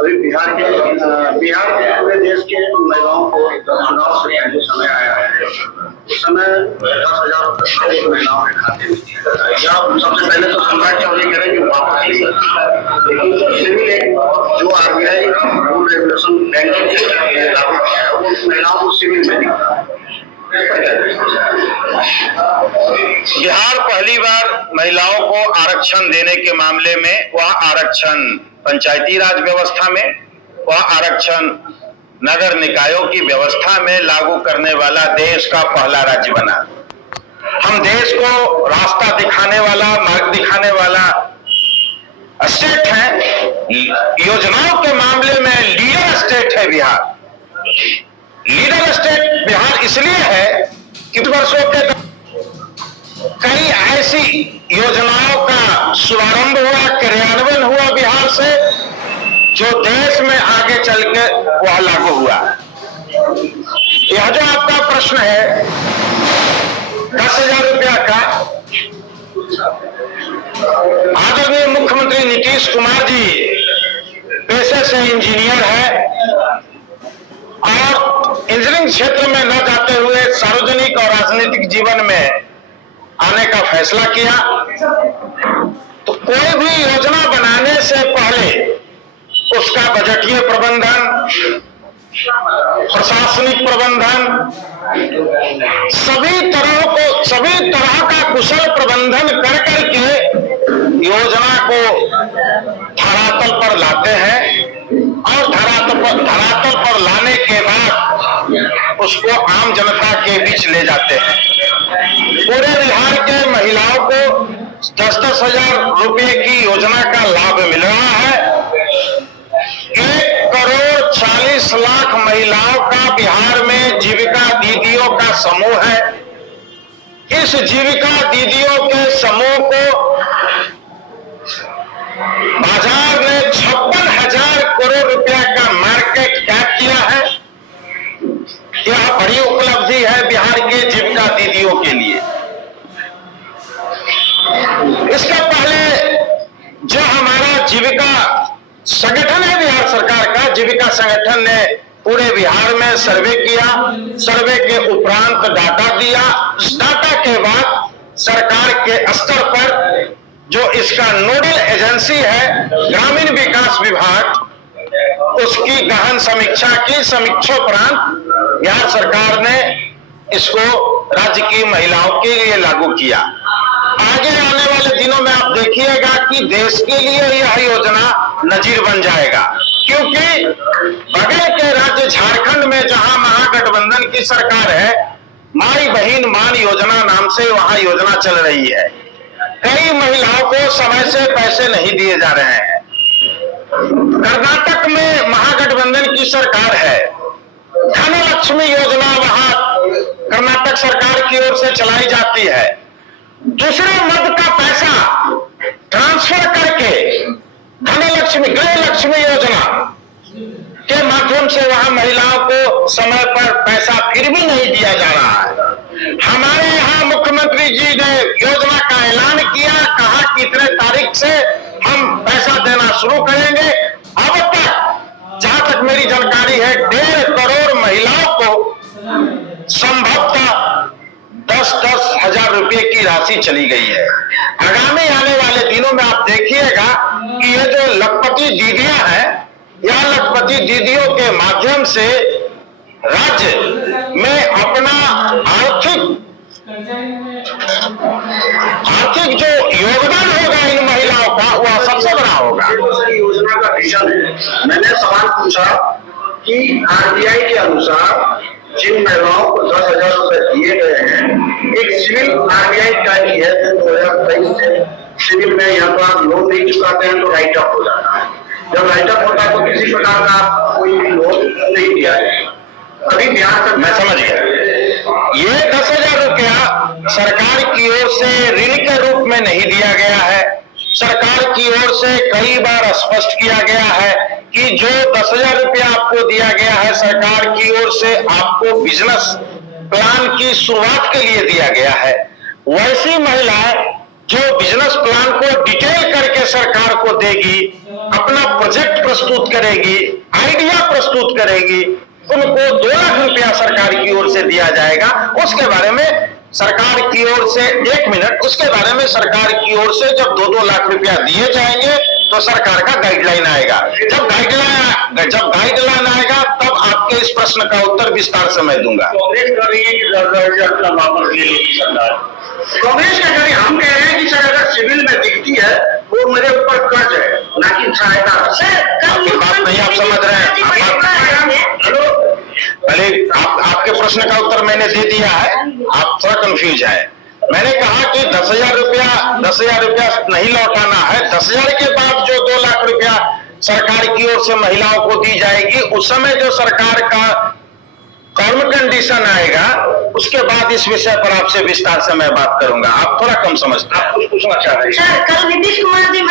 अभी बिहार के पूरे देश के महिलाओं को चुनाव से पहले समय आया है, उस समय 10,000 रुपये एक महिलाओं के खाते में दिया जाता है। या सबसे पहले तो सम्राट चौधरी करें कि वापस लेकिन जो सिविल जो RBI रूल रेगुलेशन बैंकिंग से लागू किया है वो महिलाओं को सिविल में दिखता है। बिहार पहली बार महिलाओं को आरक्षण देने के मामले में वह आरक्षण पंचायती राज व्यवस्था में, वह आरक्षण नगर निकायों की व्यवस्था में लागू करने वाला देश का पहला राज्य बना। हम देश को रास्ता दिखाने वाला, मार्ग दिखाने वाला स्टेट है। योजनाओं के मामले में लीडर स्टेट है बिहार। लीडर स्टेट बिहार इसलिए है कि वर्षों के कई ऐसी योजनाओं का शुभारंभ हुआ, क्रियान्वयन हुआ बिहार से, जो देश में आगे चल के वह लागू हुआ। यह जो आपका प्रश्न है 10,000 रुपया का, आदरणीय मुख्यमंत्री नीतीश कुमार जी पेशे से इंजीनियर है और इंजीनियरिंग क्षेत्र में न जाते हुए सार्वजनिक और राजनीतिक जीवन में आने का फैसला किया। तो कोई भी योजना बनाने से पहले उसका बजटीय प्रबंधन, प्रशासनिक प्रबंधन, सभी तरह का कुशल प्रबंधन कर करके योजना को धरातल पर लाते हैं और धरातल पर लाने के बाद उसको आम जनता के बीच ले जाते हैं। पूरे बिहार के महिलाओं को 10-10 हजार रुपए की योजना का लाभ मिल रहा है। 1,40,00,000 महिलाओं का बिहार में जीविका दीदियों का समूह है। इस जीविका दीदियों के समूह को बाजार ने 56,000 करोड़ रुपया का मार्केट कैप किया है। यह बड़ी उपलब्धि है बिहार के जीविका दीदियों के लिए। इसके पहले जो हमारा जीविका संगठन है बिहार सरकार का, जीविका संगठन ने पूरे बिहार में सर्वे किया। सर्वे के उपरांत डाटा दिया। इस डाटा के बाद सरकार के स्तर पर जो इसका नोडल एजेंसी है ग्रामीण विकास विभाग, उसकी गहन समीक्षा की। समीक्षोपरांत बिहार सरकार ने इसको राज्य की महिलाओं के लिए लागू किया। आगे आने वाले दिनों में आप देखिएगा कि देश के लिए यह योजना नजीर बन जाएगा, क्योंकि बगल के राज्य झारखंड में जहां महागठबंधन की सरकार है, माई बहिन मान योजना नाम से वहां योजना चल रही है। कई महिलाओं को समय से पैसे नहीं दिए जा रहे हैं। कर्नाटक में महागठबंधन की सरकार है, धनलक्ष्मी योजना वहां कर्नाटक सरकार की ओर से चलाई जाती है। दूसरे मद का पैसा ट्रांसफर करके धनलक्ष्मी, गृहलक्ष्मी योजना के माध्यम से वहां महिलाओं को समय पर पैसा फिर भी नहीं दिया जा रहा है। हमारे यहाँ मुख्यमंत्री जी ने योजना का ऐलान किया, कहा कि इतने तारीख से हम पैसा देना शुरू करेंगे। अब तक जहां तक मेरी जानकारी है 1.5 करोड़ महिलाओं को संभवतः 10-10 हजार रुपए की राशि चली गई है। आगामी आने वाले दिनों में आप देखिएगा कि ये जो लखपति दीदियां हैं, यह लखपति दीदियों के माध्यम से राज्य में अपना आर्थिक जो योगदान होगा इन महिलाओं का, वह सबसे बड़ा होगा। योजना का विजन है। मैंने सवाल पूछा कि RBI के अनुसार जिन महिलाओं को 10,000 रुपए दिए गए हैं, एक सिविल RBI तय की है 2023 से सिविल में यहाँ पर आप लोन नहीं चुकाते हैं तो राइट अप हो जाता है। जब राइट अप होता है तो किसी प्रकार का कोई भी लोन नहीं दिया जाएगा। अभी बिहार तक मैं समझ गया। ये 10,000 रुपया सरकार की ओर से ऋण के रूप में नहीं दिया गया है। सरकार की ओर से कई बार स्पष्ट किया गया है कि जो 10,000 रुपया आपको दिया गया है सरकार की ओर से, आपको बिजनेस प्लान की शुरुआत के लिए दिया गया है। वैसी महिलाएं जो बिजनेस प्लान को डिटेल करके सरकार को देगी, अपना प्रोजेक्ट प्रस्तुत करेगी, आइडिया प्रस्तुत करेगी, उनको 2 लाख रुपया सरकार की ओर से दिया जाएगा। उसके बारे में सरकार की ओर से 1 मिनट, उसके बारे में सरकार की ओर से जब 2-2 लाख रुपया दिए जाएंगे तो सरकार का गाइडलाइन आएगा। जब गाइडलाइन आएगा तब आपके इस प्रश्न का उत्तर विस्तार से मैं दूंगा। कांग्रेस कर रही है कि 10,000 अपना वापस ले लेगी सरकार। कांग्रेस का कहीं हम कह रहे हैं कि सर अगर सिविल में दिखती है वो मेरे ऊपर कर्ज है, ना कि सहायता। आपकी बात नहीं आप समझ रहे हैं। हेलो, पहले आपके प्रश्न का उत्तर मैंने दे दिया है, आप थोड़ा कंफ्यूज है। मैंने कहा कि 10,000 रुपया नहीं लौटाना है। 10,000 के बाद जो 2 लाख रुपया सरकार की ओर से महिलाओं को दी जाएगी, उस समय जो सरकार का टर्म कंडीशन आएगा, उसके बाद इस विषय पर आपसे विस्तार से मैं बात करूंगा। आप थोड़ा कम समझते हैं। आप कुछ पूछना चाह रहे हैं? सर, कल नीतीश कुमार जी